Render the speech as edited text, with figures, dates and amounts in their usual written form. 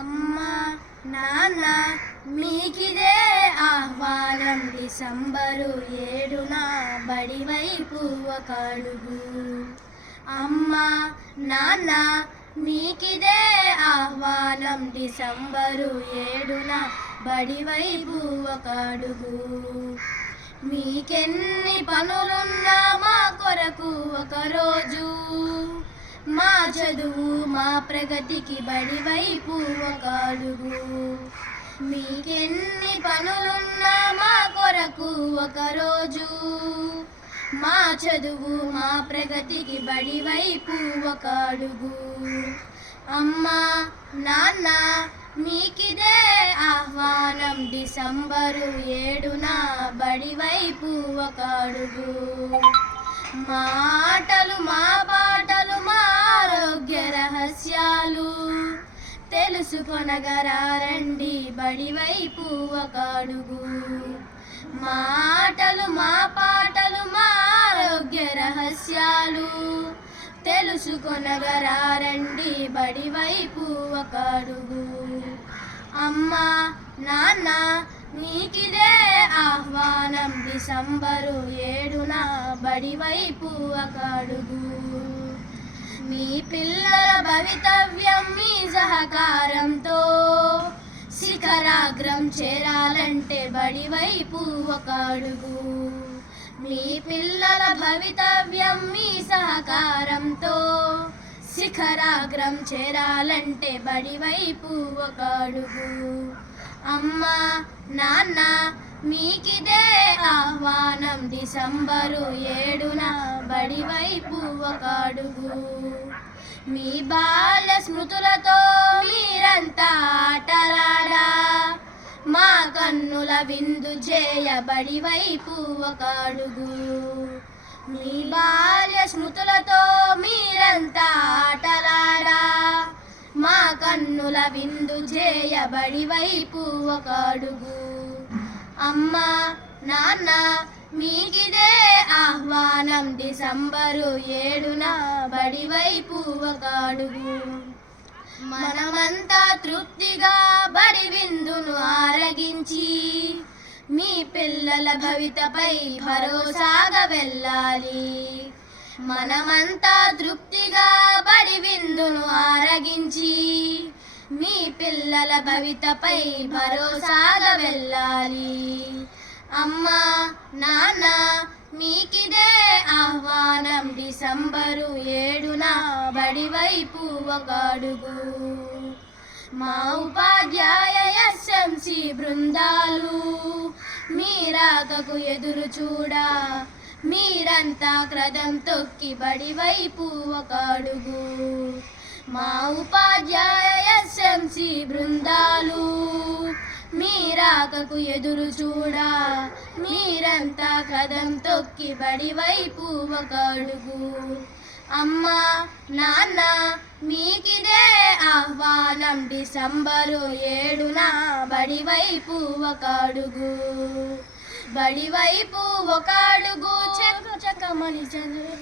అమ్మా నాన్న మీకిదే ఆహ్వానం డిసెంబరు 7న బడివైపు ఒక అడుగు. అమ్మా నాన్న మీకిదే ఆహ్వానం డిసెంబరు 7న బడివైపు ఒక అడుగు. మీకెన్ని పనులున్నా మా కొరకు ఒకరోజు, మా చదువు మా ప్రగతికి బడివైపు ఒక అడుగు. మీకెన్ని పనులున్నా మా కొరకు ఒకరోజు, మా చదువు మా ప్రగతికి బడివైపు ఒక అడుగు. అమ్మా నాన్న మీకిదే ఆహ్వానం డిసెంబరు 7న బడివైపు ఒక అడుగు. మాటలు మా పాటలు మా ఆరోగ్య రహస్యాలు తెలుసుకొనగరారండి బడివైపు ఒక అడుగు. మాటలు మా పాటలు మా ఆరోగ్య రహస్యాలు తెలుసుకొనగరారండి బడివైపు ఒక అడుగు. అమ్మా నాన్న మీకిదే ఆహ్వానం డిసెంబరు 7న బడివైపు ఒక అడుగు. మీ పిల్లల భవితవ్యం మీ సహకారంతో శిఖరాగ్రం చేరాలంటే బడివైపు ఒక అడుగు. మీ పిల్లల భవితవ్యం మీ సహకారంతో శిఖరాగ్రం చేరాలంటే బడివైపు ఒక అడుగు. అమ్మా నాన్న మీకిదే ఆహ్వానం డిసెంబరు 7న బడివైపు ఒక అడుగు. మీ బాల్య స్మృతులతో మీరంతా ఆటలాడా మా కన్నుల విందు చేయ బడివైపు ఒక అడుగు. మీ బాల్య స్మృతులతో మీరంతా ఆటలాడా మా కన్నుల విందు చేయ బడివైపు ఒక అడుగు. అమ్మా నాన్న మీకిదే ఆహ్వానం డిసెంబరు 7న బడివైపు ఒక అడుగు. మనమంతా తృప్తిగా బడి విందును ఆరగించి మీ పిల్లల భవితపై భరోసాగా వెళ్ళాలి. మనమంతా తృప్తిగా బడి విందును ఆరగించి మీ పిల్లల భవితపై భరోసాగా వెళ్ళాలి. అమ్మా నాన్న మీకిదే ఆహ్వానం డిసెంబరు 7న బడివైపు ఒక అడుగు. మా ఉపాధ్యాయ ఎస్ఎంసి బృందాలు మీ రాకకు ఎదురు చూడా మీరంతా క్రదం తొక్కి బడివైపు ఒక అడుగు. మా ఉపాధ్యాయ ఎస్ఎంసి బృందాలు మీ రాకకు ఎదురు చూడా మీరంతా కదం తొక్కి బడివైపు ఒక అడుగు. అమ్మా నాన్న మీకిదే ఆహ్వానం డిసెంబరు 7న బడివైపు ఒక అడుగు. బడివైపు ఒక అడుగు చెక్క చెక్కమని చదువు